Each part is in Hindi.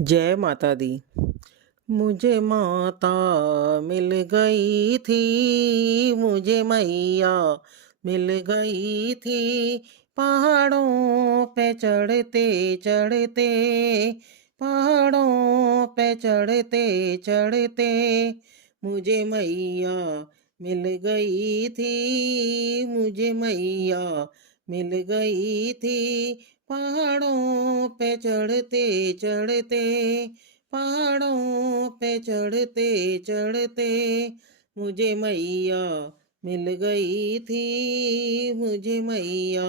जय माता दी। मुझे माता मिल गई थी, मुझे मैया मिल गई थी। पहाड़ों पे चढ़ते चढ़ते, पहाड़ों पे चढ़ते चढ़ते, मुझे मैया मिल गई थी, मुझे मैया मिल गई थी। पहाड़ों पे चढ़ते चढ़ते, पहाड़ों पे चढ़ते चढ़ते, मुझे मैया मिल गई थी, मुझे मैया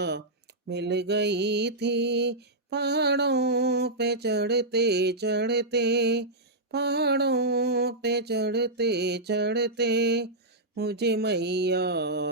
मिल गई थी। पहाड़ों पे चढ़ते चढ़ते, पहाड़ों पे चढ़ते चढ़ते, मुझे मैया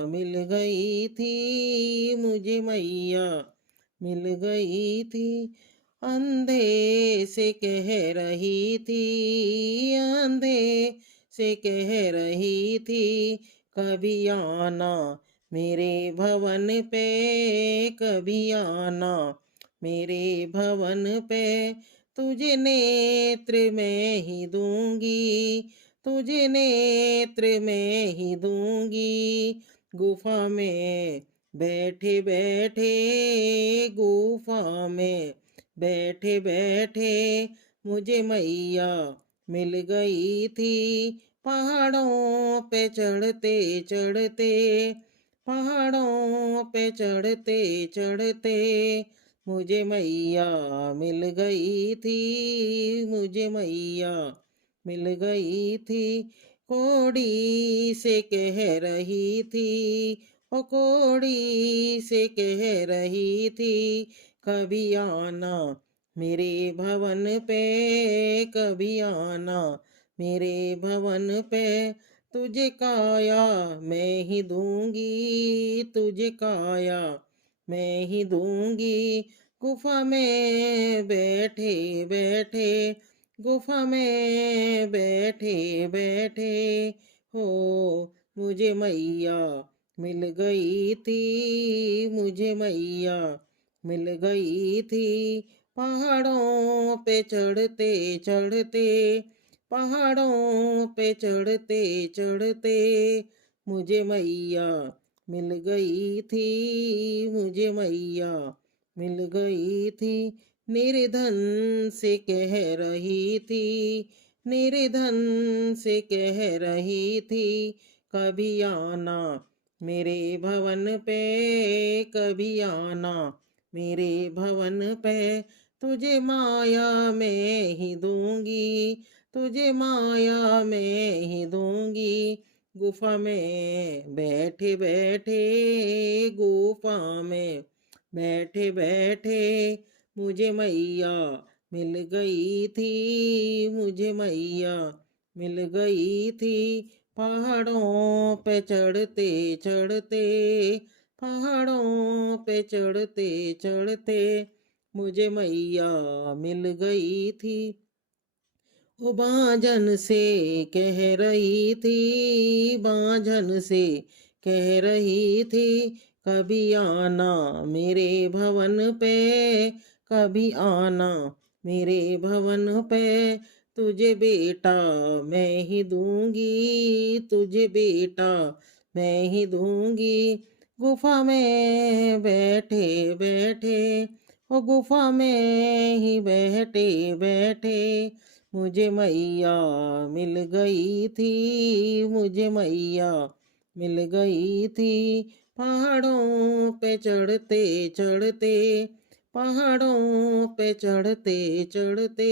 मिल गई थी, मुझे मैया मिल गई थी। अंधे से कह रही थी, अंधे से कह रही थी, कभी आना मेरे भवन पे, कभी आना मेरे भवन पे। तुझे नेत्र में ही दूंगी, तुझे नेत्र में ही दूंगी। गुफा में बैठे बैठे, गुफा में बैठे बैठे, मुझे मैया मिल गई थी। पहाड़ों पे चढ़ते चढ़ते, पहाड़ों पे चढ़ते चढ़ते, मुझे मैया मिल गई थी, मुझे मैया मिल गई थी। कोड़ी से कह रही थी, ओ कोड़ी से कह रही थी, कभी आना मेरे भवन पे, कभी आना मेरे भवन पे। तुझे काया मैं ही दूंगी, तुझे काया मैं ही दूंगी। गुफा में बैठे बैठे, गुफा में बैठे बैठे, हो मुझे मैया मिल गई थी, मुझे मैया मिल गई थी। पहाड़ों पे चढ़ते चढ़ते, पहाड़ों पे चढ़ते चढ़ते, मुझे मैया मिल गई थी, मुझे मैया मिल गई थी। निर्धन से कह रही थी, निर्धन से कह रही थी, कभी आना मेरे भवन पे, कभी आना मेरे भवन पे। तुझे माया में ही दूंगी, तुझे माया में ही दूंगी। गुफा में बैठे बैठे, गुफा में बैठे बैठे, मुझे मैया मिल गई थी, मुझे मैया मिल गई थी। पहाड़ों पे चढ़ते चढ़ते, पहाड़ों पे चढ़ते चढ़ते, मुझे मैया मिल गई थी। वो बांझन से कह रही थी, बांझन से कह रही थी, कभी आना मेरे भवन पे, कभी आना मेरे भवन पे। तुझे बेटा मैं ही दूंगी, तुझे बेटा मैं ही दूंगी। गुफा में बैठे बैठे, ओ गुफा में ही बैठे बैठे, मुझे मैया मिल गई थी, मुझे मैया मिल गई थी। पहाड़ों पे चढ़ते चढ़ते, पहाड़ों पे चढ़ते चढ़ते,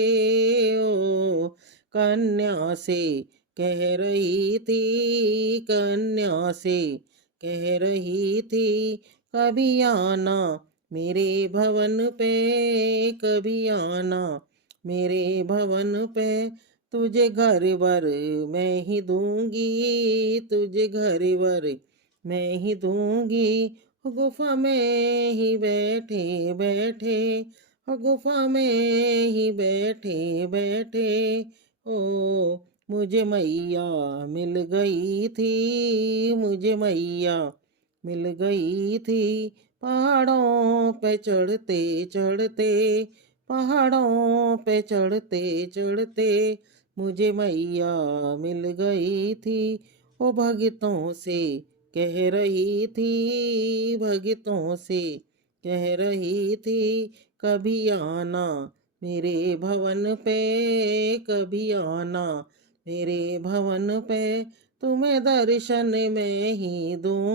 ओ कन्या से कह रही थी, कन्या से कह रही थी, कभी आना मेरे भवन पे, कभी आना मेरे भवन पे। तुझे घर वर मैं ही दूंगी, तुझे घर वर मैं ही दूंगी। गुफा में ही बैठे बैठे, गुफा में ही बैठे बैठे, ओ मुझे मैया मिल गई थी, मुझे मैया मिल गई थी। पहाड़ों पे चढ़ते चढ़ते, पहाड़ों पे चढ़ते चढ़ते मुझे मैया मिल गई थी। ओ भगतों से कह रही थी, भगतों से कह रही थी, कभी आना मेरे भवन पे, कभी आना मेरे भवन पे, तुम्हें दर्शन में ही दूंगी।